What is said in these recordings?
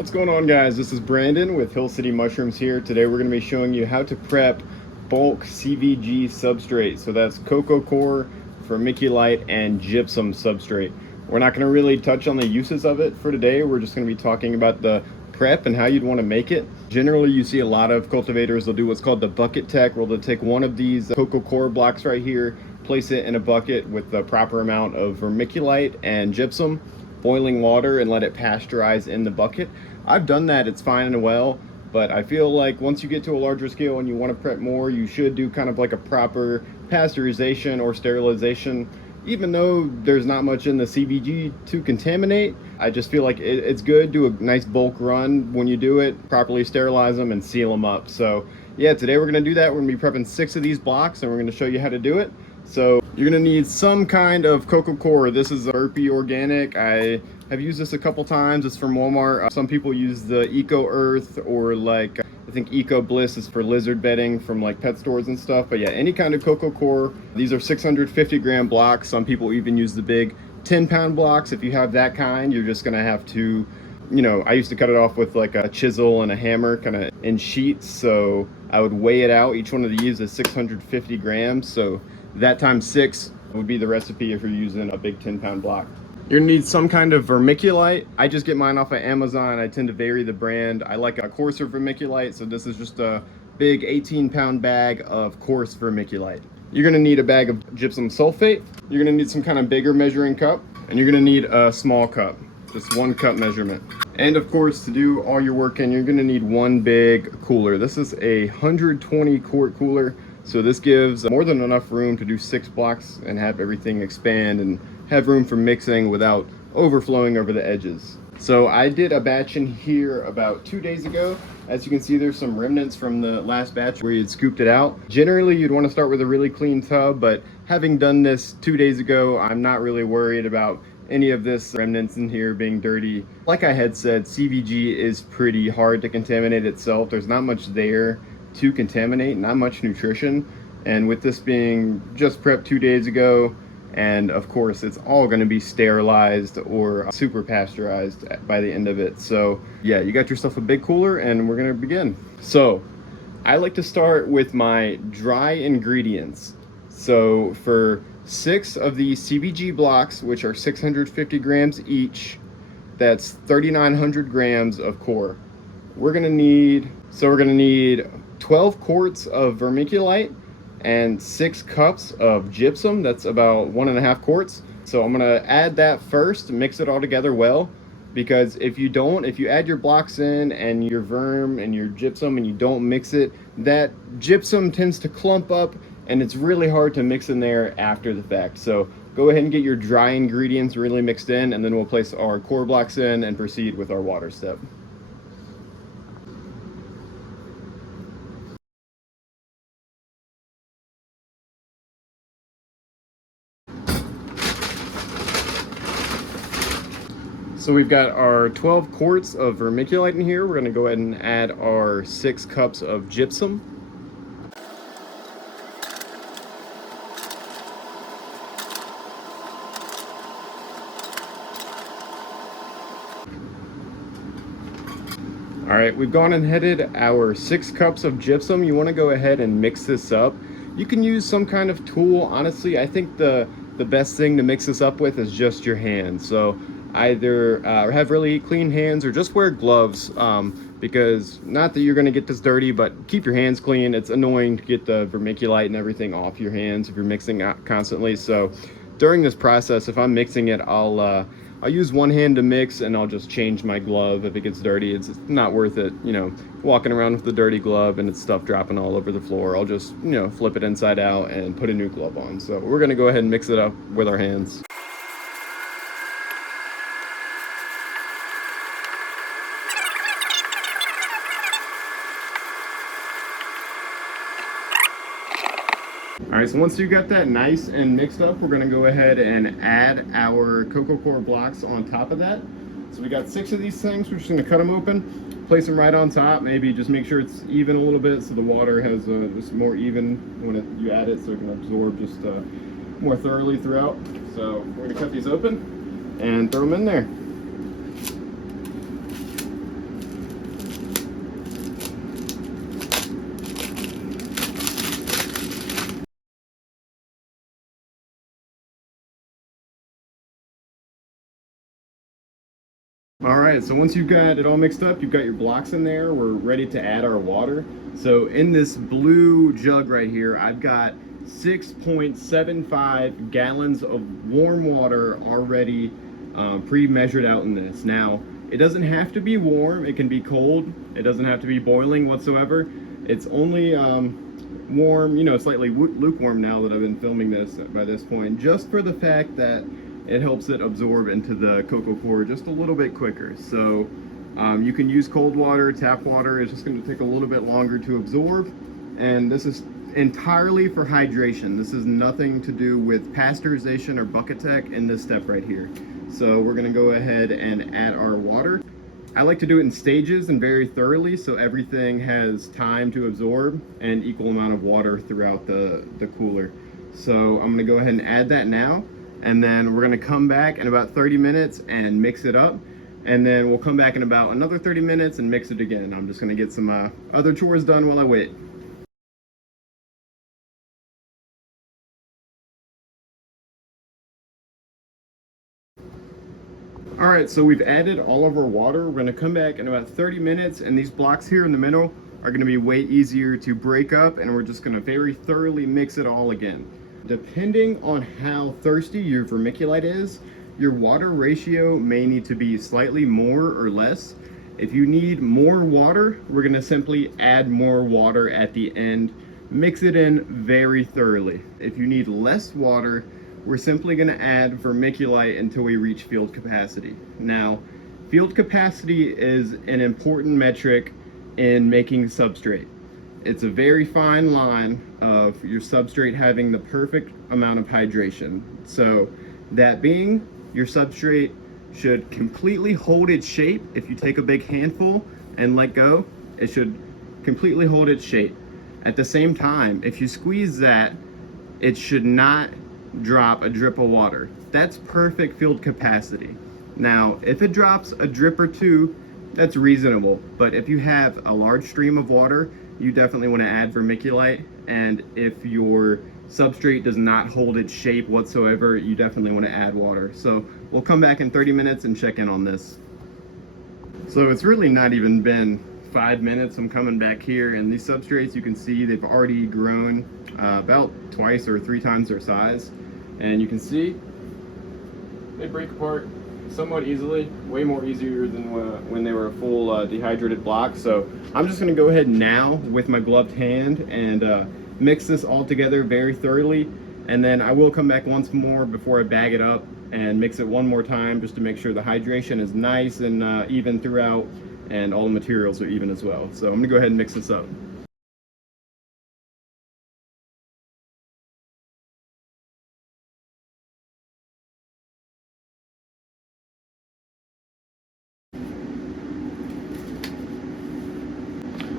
What's going on, guys? This is Brandon with Hill City Mushrooms here. Today we're going to be showing you how to prep bulk CVG substrate. So that's cocoa coir, vermiculite, and gypsum substrate. We're not going to really touch on the uses of it for today. We're just going to be talking about the prep and how you'd want to make it. Generally, you see a lot of cultivators, they'll do what's called the bucket tech, where they'll take one of these cocoa coir blocks right here, place it in a bucket with the proper amount of vermiculite and gypsum, boiling water, and let it pasteurize in the bucket. I've done that, it's fine and well, but I feel like once you get to a larger scale and you want to prep more, you should do kind of like a proper pasteurization or sterilization. Even though there's not much in the CVG to contaminate, I just feel like it's good. Do a nice bulk run when you do it, properly sterilize them and seal them up. So yeah, today we're going to do that. We're going to be prepping 6 of these blocks and we're going to show you how to do it. So you're going to need some kind of cocoa coir. This is a Burpee organic. I have used this a couple times. It's from Walmart. Some people use the Eco Earth, or like I think Eco Bliss is for lizard bedding from like pet stores and stuff. But yeah, any kind of cocoa coir. These are 650 gram blocks. Some people even use the big 10-pound blocks. If you have that kind, you're just going to have to, I used to cut it off with like a chisel and a hammer kind of in sheets. So I would weigh it out. Each one of these is 650 grams. So that times 6 would be the recipe if you're using a big 10-pound block. You're gonna need some kind of vermiculite. I just get mine off of Amazon. I tend to vary the brand. I like a coarser vermiculite, so this is just a big 18-pound bag of coarse vermiculite. You're gonna need a bag of gypsum sulfate. You're gonna need some kind of bigger measuring cup, and you're gonna need a small cup, just 1 cup measurement. And of course, to do all your work in, you're gonna need 1 big cooler. This is a 120 quart cooler. So this gives more than enough room to do 6 blocks and have everything expand and have room for mixing without overflowing over the edges. So I did a batch in here about 2 days ago. As you can see, there's some remnants from the last batch where you'd scooped it out. Generally, you'd want to start with a really clean tub, but having done this 2 days ago, I'm not really worried about any of this remnants in here being dirty. Like I had said, CVG is pretty hard to contaminate itself. There's not much there to contaminate, not much nutrition. And with this being just prepped 2 days ago, and of course it's all going to be sterilized or super pasteurized by the end of it. So yeah, you got yourself a big cooler and we're going to begin. So I like to start with my dry ingredients. So for 6 of these CVG blocks, which are 650 grams each, that's 3,900 grams of coir. We're going to need 12 quarts of vermiculite and 6 cups of gypsum. That's about 1.5 quarts. So I'm gonna add that first, mix it all together well, because if you add your blocks in and your verm and your gypsum and you don't mix it, that gypsum tends to clump up and it's really hard to mix in there after the fact. So go ahead and get your dry ingredients really mixed in, and then we'll place our coir blocks in and proceed with our water step. So we've got our 12 quarts of vermiculite in here. We're going to go ahead and add our 6 cups of gypsum. All right, we've gone and headed our 6 cups of gypsum. You want to go ahead and mix this up. You can use some kind of tool. Honestly, I think the best thing to mix this up with is just your hands. So either have really clean hands or just wear gloves, because not that you're going to get this dirty, but keep your hands clean. It's annoying to get the vermiculite and everything off your hands if you're mixing out constantly. So during this process, if I'm mixing it, I'll use one hand to mix, and I'll just change my glove if it gets dirty. It's not worth it, walking around with the dirty glove and it's stuff dropping all over the floor. I'll just, flip it inside out and put a new glove on. So we're going to go ahead and mix it up with our hands. All right, so once you got that nice and mixed up, we're gonna go ahead and add our cocoa coir blocks on top of that. So we got 6 of these things. We're just gonna cut them open, place them right on top. Maybe just make sure it's even a little bit so the water has just more even when you add it, so it can absorb just more thoroughly throughout. So we're gonna cut these open and throw them in there. All right, so once you've got it all mixed up, you've got your blocks in there, we're ready to add our water. So in this blue jug right here, I've got 6.75 gallons of warm water already pre-measured out in this. Now, it doesn't have to be warm, it can be cold. It doesn't have to be boiling whatsoever. It's only warm, you know, slightly lukewarm now that I've been filming this by this point, just for the fact that it helps it absorb into the cocoa core just a little bit quicker. So you can use cold water, tap water. It's just going to take a little bit longer to absorb. And this is entirely for hydration. This is nothing to do with pasteurization or bucket tech in this step right here. So we're going to go ahead and add our water. I like to do it in stages and very thoroughly so everything has time to absorb and equal amount of water throughout the cooler. So I'm going to go ahead and add that now. And then we're going to come back in about 30 minutes and mix it up. And then we'll come back in about another 30 minutes and mix it again. I'm just going to get some other chores done while I wait. All right, so we've added all of our water. We're going to come back in about 30 minutes, and these blocks here in the middle are going to be way easier to break up, and we're just going to very thoroughly mix it all again. Depending on how thirsty your vermiculite is, your water ratio may need to be slightly more or less. If you need more water, we're going to simply add more water at the end. Mix it in very thoroughly. If you need less water, we're simply going to add vermiculite until we reach field capacity. Now, field capacity is an important metric in making substrate. It's a very fine line of your substrate having the perfect amount of hydration. So that being, your substrate should completely hold its shape. If you take a big handful and let go, it should completely hold its shape. At the same time, if you squeeze that, it should not drop a drip of water. That's perfect field capacity. Now, if it drops a drip or two, that's reasonable. But if you have a large stream of water, you definitely want to add vermiculite. And if your substrate does not hold its shape whatsoever, you definitely want to add water. So we'll come back in 30 minutes and check in on this. So it's really not even been 5 minutes. I'm coming back here, and these substrates, you can see they've already grown about twice or 3 times their size. And you can see they break apart somewhat easily, way more easier than when they were a full dehydrated block. So I'm just going to go ahead now with my gloved hand and mix this all together very thoroughly, and then I will come back once more before I bag it up and mix it one more time just to make sure the hydration is nice and even throughout, and all the materials are even as well. So I'm going to go ahead and mix this up.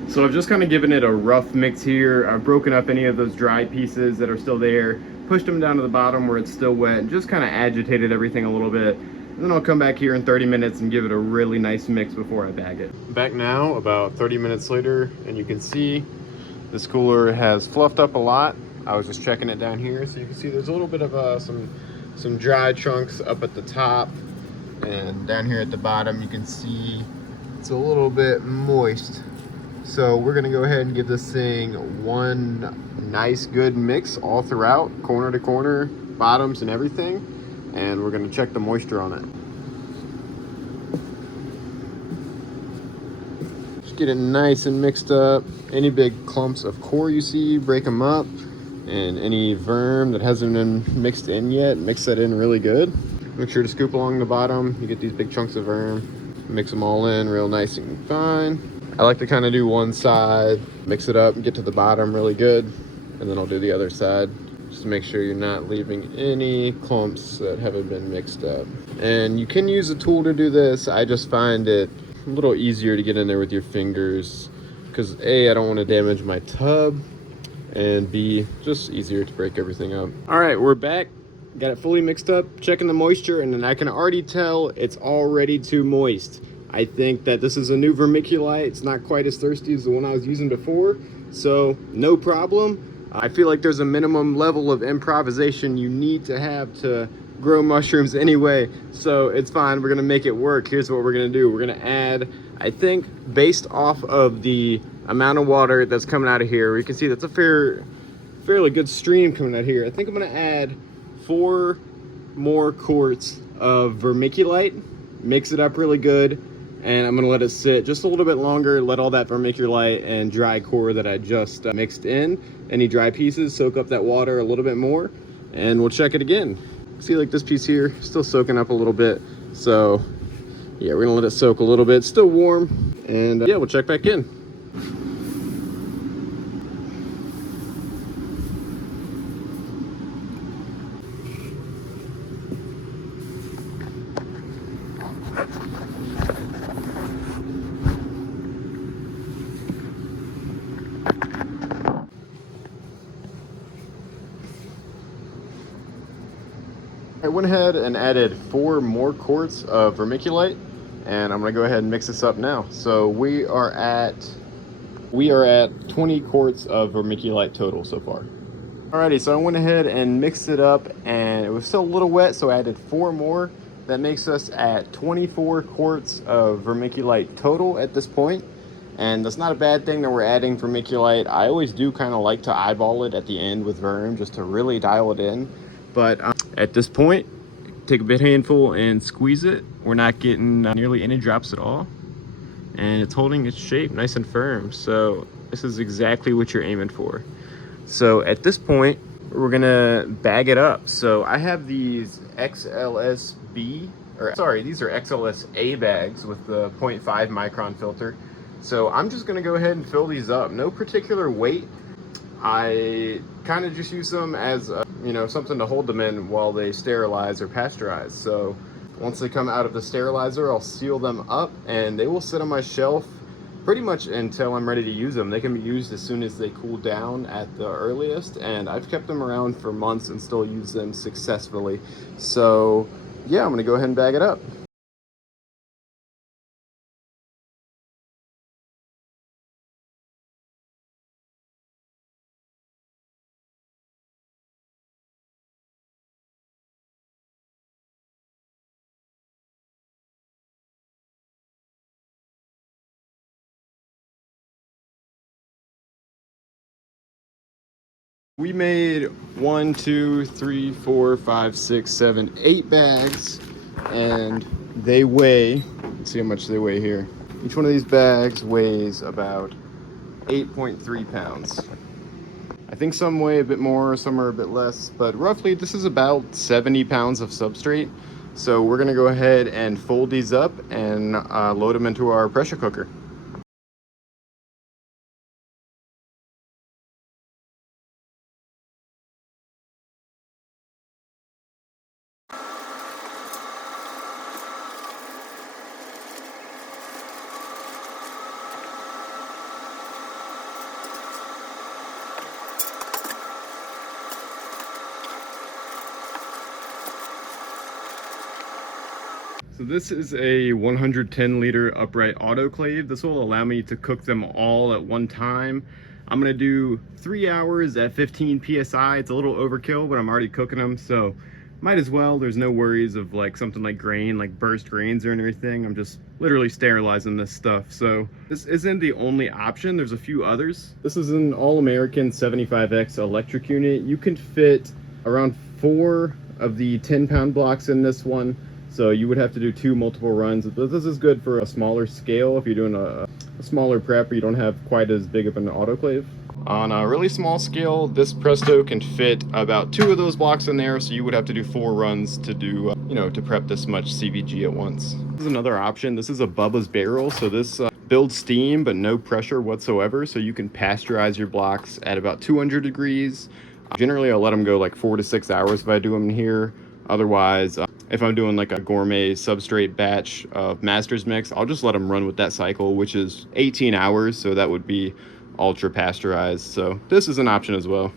So I've just kind of given it a rough mix here. I've broken up any of those dry pieces that are still there, pushed them down to the bottom where it's still wet, and just kind of agitated everything a little bit. And then I'll come back here in 30 minutes and give it a really nice mix before I bag it. Back now, about 30 minutes later, and you can see this cooler has fluffed up a lot. I was just checking it down here, so you can see there's a little bit of some dry chunks up at the top, and down here at the bottom you can see it's a little bit moist. So we're gonna go ahead and give this thing one nice good mix all throughout, corner to corner, bottoms and everything, and we're gonna check the moisture on it. Just get it nice and mixed up. Any big clumps of core you see, break them up, and any verm that hasn't been mixed in yet, mix that in really good. Make sure to scoop along the bottom. You get these big chunks of verm, mix them all in real nice and fine. I like to kind of do one side, mix it up and get to the bottom really good, and then I'll do the other side just to make sure you're not leaving any clumps that haven't been mixed up. And you can use a tool to do this. I just find it a little easier to get in there with your fingers because A, I don't want to damage my tub, and B, just easier to break everything up. All right, we're back. Got it fully mixed up, checking the moisture, and then I can already tell it's already too moist. I think that this is a new vermiculite. It's not quite as thirsty as the one I was using before, so no problem. I feel like there's a minimum level of improvisation you need to have to grow mushrooms anyway, so it's fine. We're gonna make it work. Here's what we're gonna do. We're gonna add, I think, based off of the amount of water that's coming out of here, you can see that's a fairly good stream coming out here. I think I'm gonna add 4 more quarts of vermiculite, mix it up really good, and I'm gonna let it sit just a little bit longer, let all that vermiculite and dry core that I just mixed in, any dry pieces, soak up that water a little bit more, and we'll check it again. See, like this piece here, still soaking up a little bit. So yeah, we're gonna let it soak a little bit, still warm, and yeah, we'll check back in. I went ahead and added 4 more quarts of vermiculite, and I'm gonna go ahead and mix this up now. So we are at 20 quarts of vermiculite total so far. Alrighty, so I went ahead and mixed it up, and it was still a little wet, so I added 4 more. That makes us at 24 quarts of vermiculite total at this point. And that's not a bad thing that we're adding vermiculite. I always do kind of like to eyeball it at the end with verm just to really dial it in. But at this point, take a big handful and squeeze it. We're not getting nearly any drops at all. And it's holding its shape nice and firm. So this is exactly what you're aiming for. So at this point, we're gonna bag it up. So I have these XLSB, or sorry, these are XLSA bags with the 0.5 micron filter. So I'm just gonna go ahead and fill these up. No particular weight. I kind of just use them as something to hold them in while they sterilize or pasteurize. So once they come out of the sterilizer, I'll seal them up and they will sit on my shelf pretty much until I'm ready to use them. They can be used as soon as they cool down at the earliest, and I've kept them around for months and still use them successfully. So yeah, I'm gonna go ahead and bag it up. We made 1, 2, 3, 4, 5, 6, 7, 8 bags, and they weigh, let's see how much they weigh here. Each one of these bags weighs about 8.3 pounds. I think some weigh a bit more, some are a bit less, but roughly this is about 70 pounds of substrate. So we're gonna go ahead and fold these up and load them into our pressure cooker. So this is a 110 liter upright autoclave. This will allow me to cook them all at one time. I'm gonna do 3 hours at 15 PSI. It's a little overkill, but I'm already cooking them, so might as well. There's no worries of like something like grain, like burst grains or anything. I'm just literally sterilizing this stuff. So this isn't the only option. There's a few others. This is an all-American 75X electric unit. You can fit around 4 of the 10-pound blocks in this one. So you would have to do 2 multiple runs. But this is good for a smaller scale if you're doing a smaller prep or you don't have quite as big of an autoclave. On a really small scale, this Presto can fit about 2 of those blocks in there, so you would have to do 4 runs to do, to prep this much CVG at once. This is another option. This is a Bubba's barrel, so this builds steam but no pressure whatsoever, so you can pasteurize your blocks at about 200 degrees. Generally, I'll let them go like 4 to 6 hours if I do them in here. Otherwise, if I'm doing like a gourmet substrate batch of master's mix, I'll just let them run with that cycle, which is 18 hours, so that would be ultra pasteurized. So this is an option as well.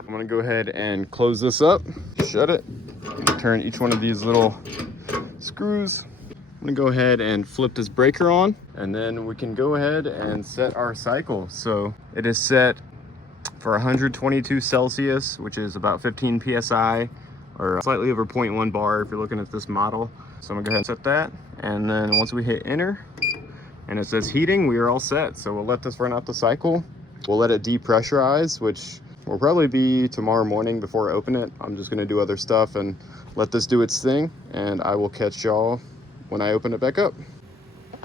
I'm gonna go ahead and close this up, shut it, turn each one of these little screws. I'm gonna go ahead and flip this breaker on, and then we can go ahead and set our cycle. So it is set for 122 Celsius, which is about 15 PSI. or slightly over 0.1 bar if you're looking at this model. So I'm gonna go ahead and set that. And then once we hit enter and it says heating, we are all set. So we'll let this run out the cycle. We'll let it depressurize, which will probably be tomorrow morning before I open it. I'm just gonna do other stuff and let this do its thing, and I will catch y'all when I open it back up.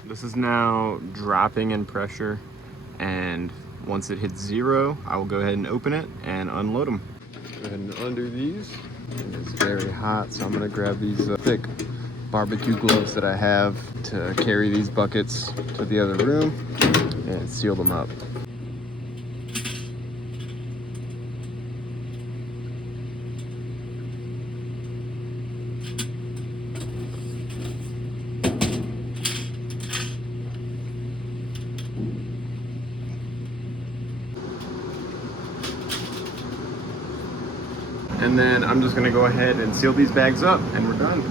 This is now dropping in pressure, and once it hits 0, I will go ahead and open it and unload them. Go ahead and undo these. It's very hot, so I'm gonna grab these thick barbecue gloves that I have to carry these buckets to the other room and seal them up. And then I'm just gonna go ahead and seal these bags up and we're done.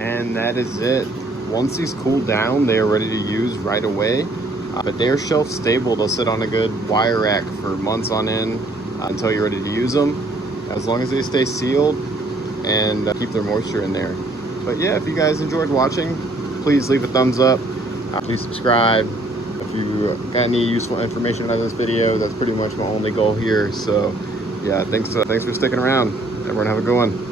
And that is it. Once these cool down, they are ready to use right away. But they're shelf stable. They'll sit on a good wire rack for months on end until you're ready to use them, as long as they stay sealed and keep their moisture in there. But yeah, if you guys enjoyed watching, please leave a thumbs up. Please subscribe. If you got any useful information out of this video, that's pretty much my only goal here. So yeah, thanks for sticking around. Everyone have a good one.